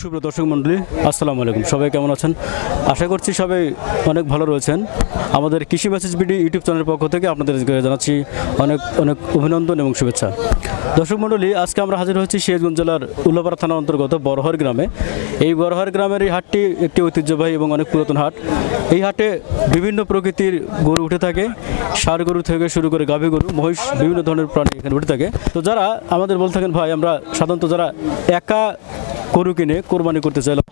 সুপ্রিয় দর্শক মণ্ডলী, আসসালামু আলাইকুম। সবাই কেমন আছেন? আশা করছি সবাই অনেক ভালো রয়েছেন। আমাদের কৃষি মেসেজ বিডি ইউটিউব চ্যানেলের পক্ষ থেকে আপনাদেরকে জানাচ্ছি অনেক অনেক অভিনন্দন এবং শুভেচ্ছা। দর্শক মণ্ডলী, আজকে আমরা হাজির হয়েছি সিরাজগঞ্জ জেলার উল্লাপাড়া থানার অন্তর্গত বড়হার গ্রামে। এই বড়হার গ্রামের এই হাটটি একটি ঐতিহ্যবাহী এবং অনেক পুরাতন হাট। এই হাটে বিভিন্ন প্রকৃতির গরু উঠে থাকে, ষাঁড় গরু থেকে শুরু করে গাভী গরু, মহিষ, বিভিন্ন ধরনের প্রাণী এখানে উঠে থাকে। তো যারা আমাদের বলে থাকেন ভাই, আমরা সাধারণত যারা একা গরু কিনে কোরবানি করতে চাইলাম,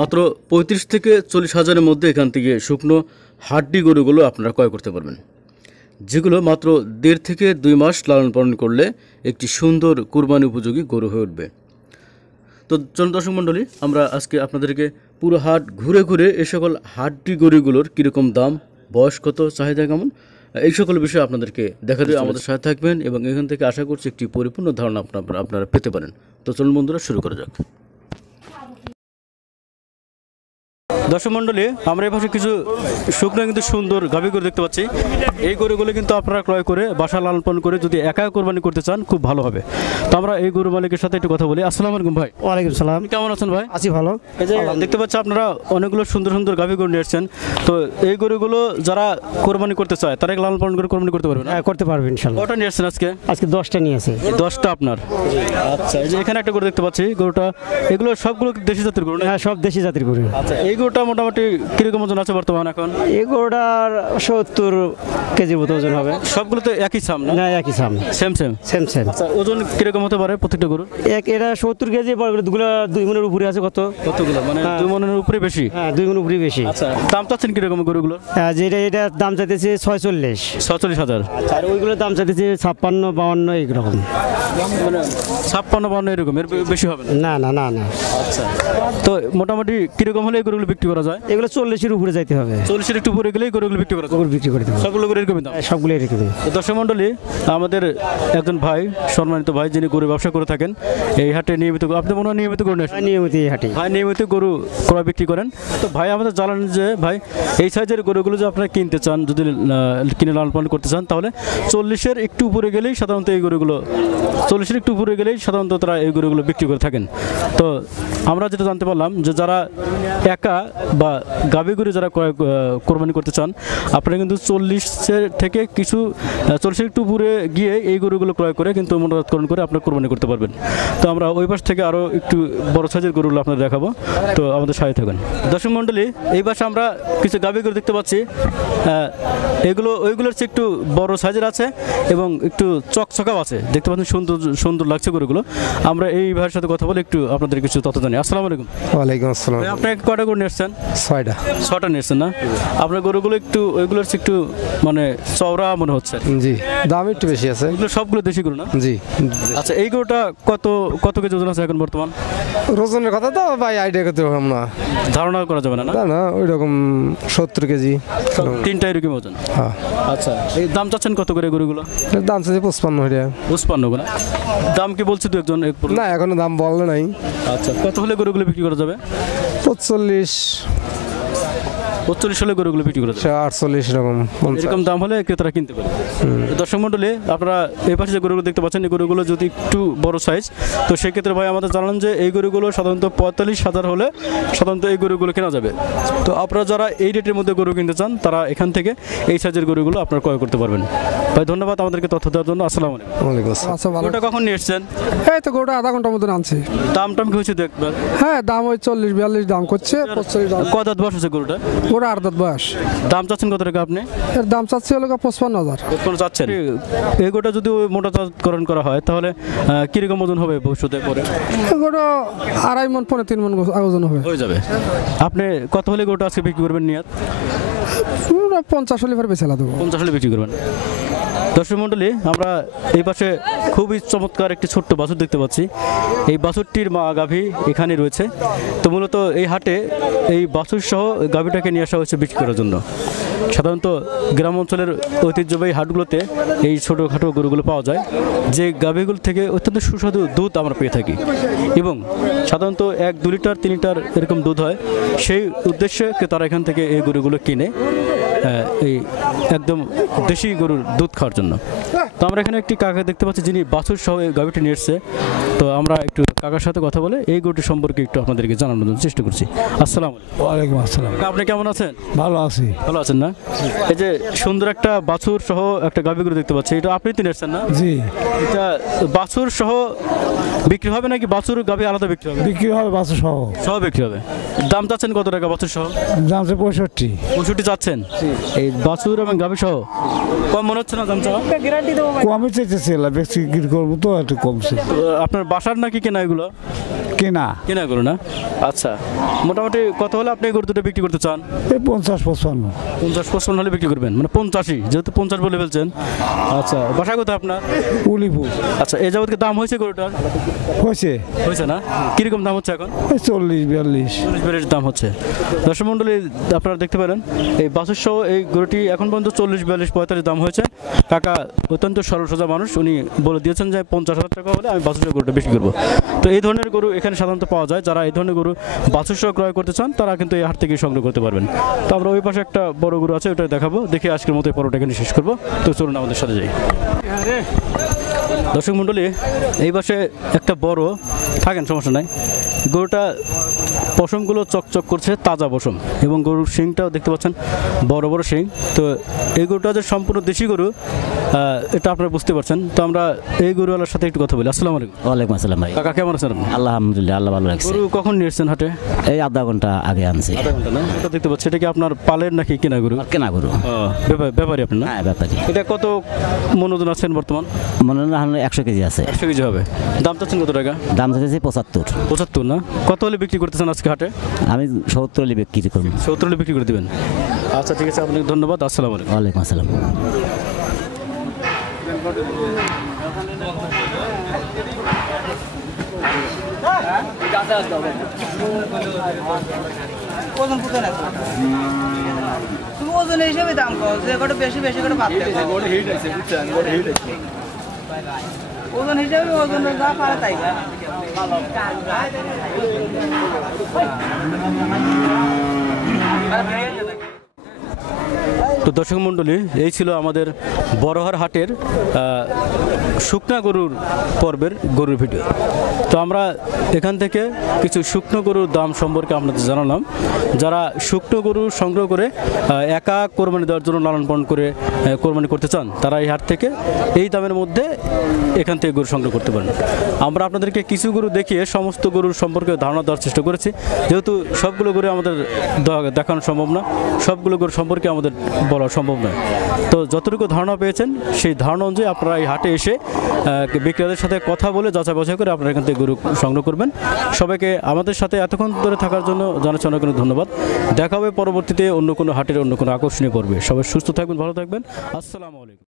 মাত্র 35 থেকে 40 হাজারের মধ্যে এখান থেকে শুকনো হাড্ডি গরুগুলো আপনারা ক্রয় করতে পারবেন, যেগুলো মাত্র 1.5 থেকে 2 মাস লালন পালন করলে একটি সুন্দর কোরবানি উপযোগী গরু হয়ে উঠবে। তো চলুন দর্শক মণ্ডলী, আমরা আজকে আপনাদেরকে পুরো হাট ঘুরে ঘুরে এ সকল হাড্ডি গরুগুলোর কীরকম দাম, বয়স কত, চাহিদা কেমন, এই সকল বিষয়ে আপনাদেরকে দেখা দিয়ে আমাদের সাথে থাকবেন এবং এখান থেকে আশা করছি একটি পরিপূর্ণ ধারণা আপনারা পেতে পারেন। তো চলুন বন্ধুরা, শুরু করা যাক। দর্শক মণ্ডলী, আমরা এই পাশে কিছু শুকনো কিন্তু সুন্দর গাভী গরু দেখতে পাচ্ছি। এই গরুগুলো কিন্তু আপনারা ক্রয় করে বাসা লালন পালন করে যদি একা কোরবানি করতে চান, খুব ভালো হবে। তো আমরা এই গরু মালিকের সাথে একটু কথা বলি। আসসালামু আলাইকুম ভাই। ওয়ালাইকুম সালাম। কেমন আছেন ভাই? আছি ভালো। এই যে দেখতে পাচ্ছি আপনারা অনেকগুলো সুন্দর সুন্দর গাভী গরু নিয়ে এসেছেন। তো এই গরুগুলো যারা কোরবানি করতে চায় তারা লালন পালন করে কোরবানি করতে পারবে? হ্যাঁ, করতে পারবে ইনশাআল্লাহ। কটা নিয়ে এসেছেন আজকে? আজকে 10টা নিয়ে আছে। 10টা আপনার? আচ্ছা, এই যে এখানে একটা গরু দেখতে পাচ্ছি, গরুটা এগুলো সবগুলো দেশি জাতের গরু? হ্যাঁ, সব দেশি জাতের গরু। আচ্ছা, এই গরুটা মোটামুটি কিরকম ওজন আছে বর্তমান এখন? এই গরুটার 70 কেজির মতো ওজন হবে। সবগুলো তো একই সাম না? না, একই সাম, সেম সেম সেম সেম। আচ্ছা, ওজন কিরকম হতে পারে প্রত্যেকটা গরুর? এটা 70 কেজি, দুগুলো 2 মনের উপরে আছে। কতগুলো মানে 2 মনের উপরে বেশি? হ্যাঁ, 2 মনের উপরে বেশি। আচ্ছা, দাম চাচ্ছেন কিরকম গরুগুলো? হ্যাঁ, এটা দাম চাইতেছে 46,000। আর ওইগুলোর দাম চাইতেছে 56, 52 এইরকম। মানে 56, 52 এরকম, এর বেশি হবে না? না না না। আচ্ছা, তো মোটামুটি কিরকম হলে এই গরুগুলো বিক্রি করা যায়? এগুলো 40-এর উপরে যাইতে হবে। 40-এর একটু উপরে গেলেই গরুগুলো বিক্রি করা যায়? বিক্রি করে দেবে সবগুলো গরু এরকমই দাম? সবগুলো এরকমই। দর্শক মণ্ডলী, আমাদের একজন ভাই, সম্মানিত ভাই, যিনি গরু ব্যবসা করে থাকেন এই হাটে নিয়মিত। আপনি মনে হয় নিয়মিত গরু নেন? নিয়মিত এই হাটে ভাই নিয়মিত গরু ক্রয় বিক্রি করেন। তো ভাই আমাদের জানান যে ভাই, এই সাইজের গরুগুলো যে আপনারা কিনতে চান, যদি কিনে লালন পালন করতে চান, তাহলে 40-এর একটু উপরে গেলেই সাধারণত এই গরুগুলো, 40-এর একটু উপরে গেলেই সাধারণত তারা এই গরুগুলো বিক্রি করে থাকেন। তো আমরা যেটা জানতে পারলাম যে যারা একা বা গাভী গরু যারা কোরবানি করতে চান, আপনারা কিন্তু 40-এর থেকে কিছু 40-এর একটু উপরে গিয়ে এই গরুগুলো ক্রয় করে কিন্তু মনোজাতকরণ করে আপনারা কোরবানি করতে পারবেন। তো আমরা ওই পাশ থেকে আরও একটু বড় সাইজের গরুগুলো আপনাদের দেখাবো, তো আমাদের সাথে থাকুন। দর্শক মণ্ডলী, এই পাশে আমরা কিছু গাভী গরু দেখতে পাচ্ছি। ওইগুলোর চেয়ে একটু বড় সাইজের আছে এবং একটু চকচকাও আছে, দেখতে পাচ্ছেন সুন্দর সুন্দর লাগছে গরুগুলো। আমরা এই ভাইয়ের সাথে কথা বলে একটু আপনাদের কিছু তথ্য জানি। আসসালামু আলাইকুম। ওয়ালাইকুম আসসালাম। আপনি কয়টা গরু নিয়ে এসেছেন? 6টা নিয়ে এসেছেন না? আপনার গরুগুলো একটু ওইগুলোর চেয়ে একটু মানে চওড়া মনে হচ্ছে। জি, দাম একটু বেশি আছে। এগুলো সবগুলো দেশি গরু না? জি। আচ্ছা, এই গরুটা কত কেজি ওজন আছে এখন বর্তমান? ওজনের কথা তো ভাই আইডিয়া করতে পারলাম না, ধারণা করা যাবে না? না ওই রকম 70 কেজি। তিনটাই এরকম ওজন? হ্যাঁ। আচ্ছা, এই দাম চাচ্ছেন কত করে গরুগুলো? দাম চাচ্ছে 55 হাজার। 55 না? দাম কি বলছে তো একজন? না, এখনো দাম বলে নাই। আচ্ছা, কত হলে গরুগুলো বিক্রি করা যাবে? 45 45 হলে গরুগুলো বিক্রি করা যাবে। 48 এরকম দাম হলে ক্রেতারা কিনতে পারে। দর্শক মণ্ডলী, আপনারা এই পাশে যে গরুগুলো দেখতে পাচ্ছেন, এই গরুগুলো যদি একটু বড় সাইজ, তো সেক্ষেত্রে ভাই আমাদের জানান যে এই গরুগুলো সাধারণত 45,000 হলে সাধারণত এই গরুগুলো কেনা যাবে। তো আপনারা যারা এই রেটের মধ্যে গরু কিনতে চান, তারা এখান থেকে এই সাইজের গরুগুলো আপনারা ক্রয় করতে পারবেন। ভাই ধন্যবাদ আমাদেরকে তথ্য দেওয়ার জন্য। আসসালামু আলাইকুম। আচ্ছা, ভালো। গরুটা কখন নিয়ে এসেছেন? এই তো গরুটা আধা ঘন্টার মতন আনছি। দাম টাম কি হয়েছে দেখবেন? হ্যাঁ, দাম ওই 40-42 দাম করছে। 45 দাম। কত দাঁত বয়স হচ্ছে গরুটা? গরু 8 দাঁত বয়স। দাম চাচ্ছেন কত টাকা আপনি? এর দাম চাচ্ছি হলো 55,000। কোনো চাচ্ছেন এই গরুটা যদি মোটাতাজাতকরণ করা হয় তাহলে কীরকম ওজন হবে ভবিষ্যতে পরে? গরু 2.5 মণ 3.5 মণ ওজন হবে। হয়ে যাবে। আপনি কত হলে গরুটা আজকে বিক্রি করবেন নিয়াত? 50 হলে পরে বেচা দেবো। 50 হলে বিক্রি করবেন। দর্শক মণ্ডলী, আমরা এই পাশে খুবই চমৎকার একটি ছোট্ট বাছুর দেখতে পাচ্ছি। এই বাছুরটির মা গাভী এখানে রয়েছে। তো মূলত এই হাটে এই বাছুর সহ গাভীটাকে নিয়ে আসা হয়েছে বিক্রি করার জন্য। সাধারণত গ্রাম অঞ্চলের ঐতিহ্যবাহী হাটগুলোতে এই ছোটোখাটো গরুগুলো পাওয়া যায়, যে গাভীগুলো থেকে অত্যন্ত সুস্বাদু দুধ আমরা পেয়ে থাকি এবং সাধারণত 1-2 লিটার 3 লিটার এরকম দুধ হয়। সেই উদ্দেশ্যে তারা এখান থেকে এই গরুগুলো কিনে এই একদম দেশি গরুর দুধ খাওয়ার জন্য। তো আমরা এখানে একটি কাকা দেখতে পাচ্ছি যিনি বাছুর সহ এই গাভীটি নিয়ে এসছে। তো আমরা একটু কাকার সাথে কথা বলে এই গরুটি সম্পর্কে একটু আপনাদেরকে জানানোর জন্য চেষ্টা করছি। আসসালামু আলাইকুম। ওয়ালাইকুম আসসালাম। কাকা, আপনি কেমন আছেন? ভালো আছি। ভালো আছেন না? এই যে সুন্দর একটা বাছুর সহ একটা গাভী গরু দেখতে পাচ্ছি, এটা আপনি নিয়ে এসছেন না? জি, এটা বাছুর সহ বিক্রি হবে নাকি বাছুর গাভী আলাদা বিক্রি হবে? বিক্রি হবে বাছুর সহ। সহ বিক্রি হবে। দাম চাচ্ছেন কত টাকা বাছুর সহ? দাম 65। 65 চাচ্ছেন? এই বাছুর এবং গাভী সহ কম মনে হচ্ছে না দাম চাওয়া? কমই চাইতেছে, বিক্রি করবো তো একটু কমছে। আপনার বাসার নাকি কেনা এগুলো? কেনা কেনা গরু না? আচ্ছা, মোটামুটি কত হলে আপনি এই গরু দুটো বিক্রি করতে চান? এই 50-55। 50-55 হলে বিক্রি করবেন, মানে 85, যেহেতু 50 বলে ফেলছেন। আচ্ছা, বাসা কোথায় আপনার? উলিপুর। আচ্ছা, এই যাবত কি দাম হয়েছে গরুটার? হয়েছে হয়েছে না? কিরকম দাম হচ্ছে এখন? 40-42। 40-42 দাম হচ্ছে। দর্শক মণ্ডলী, আপনারা দেখতে পারেন এই বাছুর সহ এই গরুটি এখন পর্যন্ত 40-42-45 দাম হয়েছে। কাকা অত্যন্ত সরল সোজা মানুষ, উনি বলে দিয়েছেন যে 50,000 টাকা হলে আমি বাছুর সহ গরুটা বিক্রি করবো। তো এই ধরনের গরু এখানে সাধারণত পাওয়া যায়। যারা এই ধরনের গরু বাছুর সহ ক্রয় করতে চান তারা কিন্তু এই হাট থেকে সংগ্রহ করতে পারবেন। তো আমরা ওই পাশে একটা বড় গরু আছে, ওটা দেখাবো। দেখে আজকের মতো এই পরোটা এখানে শেষ করবো। তো চলুন আমাদের সাথে যাই। দর্শক মণ্ডলী, এই পাশে একটা বড়, থাকেন সমস্যা নাই, গরুটা পশমগুলো চকচক করছে, তাজা পশম, এবং গরুর শিংটাও দেখতে পাচ্ছেন বড় বড় শিং। তো এই গরুটা যে সম্পূর্ণ দেশি গরু এটা আপনারা বুঝতে পারছেন। তো আমরা এই গরুওয়ালার সাথে একটু কথা বলি। আসসালামু আলাইকুম। ওয়ালাইকুম আসসালাম ভাই। কাকা, কেমন আছেন আপনি? আলহামদুলিল্লাহ, আল্লাহ ভালো রাখছে। গরু কখন নিয়ে এসছেন হাটে? এই আধা ঘন্টা আগে আনছি। আধা ঘন্টা না? এটা দেখতে পাচ্ছি, এটা কি আপনার পালের নাকি কেনা গরু? কেনা গরু। ব্যাপারী আপনি না? হ্যাঁ, ব্যাপারী। এটা কত মন ওজন আছেন বর্তমান? মনে হয় 100 কেজি আছে। 100 কেজি হবে। দাম চাচ্ছেন কত টাকা? দাম চাইছে 75। 75 না? কত হলে বিক্রি করতেছেন আজকে হাটে? আমি 70 হলে বিক্রি করবো। 70 হলে বিক্রি করে দেবেন। আচ্ছা, ঠিক আছে, আপনাকে ধন্যবাদ। আসসালামু আলাইকুম। ওয়ালাইকুম আসসালাম। তুমি ওজন হিসেবে দাম কও, যে কত বেশি বেশি করে পাতে ওজন হিসেবে ওজন যা পারে তাই। তো দর্শক মণ্ডলী, এই ছিল আমাদের বড়হার হাটের শুকনা গরুর পর্বের গরুর ভিডিও। তো আমরা এখান থেকে কিছু শুকনো গরুর দাম সম্পর্কে আপনাদের জানালাম। যারা শুকনো গরু সংগ্রহ করে একা কোরবানি দেওয়ার জন্য লালন পালন করে কোরবানি করতে চান, তারা এই হাট থেকে এই দামের মধ্যে এখান থেকে গরু সংগ্রহ করতে পারেন। আমরা আপনাদেরকে কিছু গরু দেখিয়ে সমস্ত গরুর সম্পর্কে ধারণা দেওয়ার চেষ্টা করেছি, যেহেতু সবগুলো গরু আমাদের দেখানো সম্ভব না, সবগুলো গরু সম্পর্কে আমাদের বলা সম্ভব নয়। তো যতটুকু ধারণা পেয়েছেন সেই ধারণা অনুযায়ী আপনারা এই হাটে এসে বিক্রেতাদের সাথে কথা বলে যাচাই বাছাই করে আপনারা এখান থেকে গরু সংগ্রহ করবেন। সবাইকে আমাদের সাথে এতক্ষণ ধরে থাকার জন্য জানাচ্ছি অনেক অনেক ধন্যবাদ। দেখা হবে পরবর্তীতে অন্য কোনো হাটের অন্য কোনো আকর্ষণীয় পর্বে। সবাই সুস্থ থাকবেন, ভালো থাকবেন। আসসালামু আলাইকুম।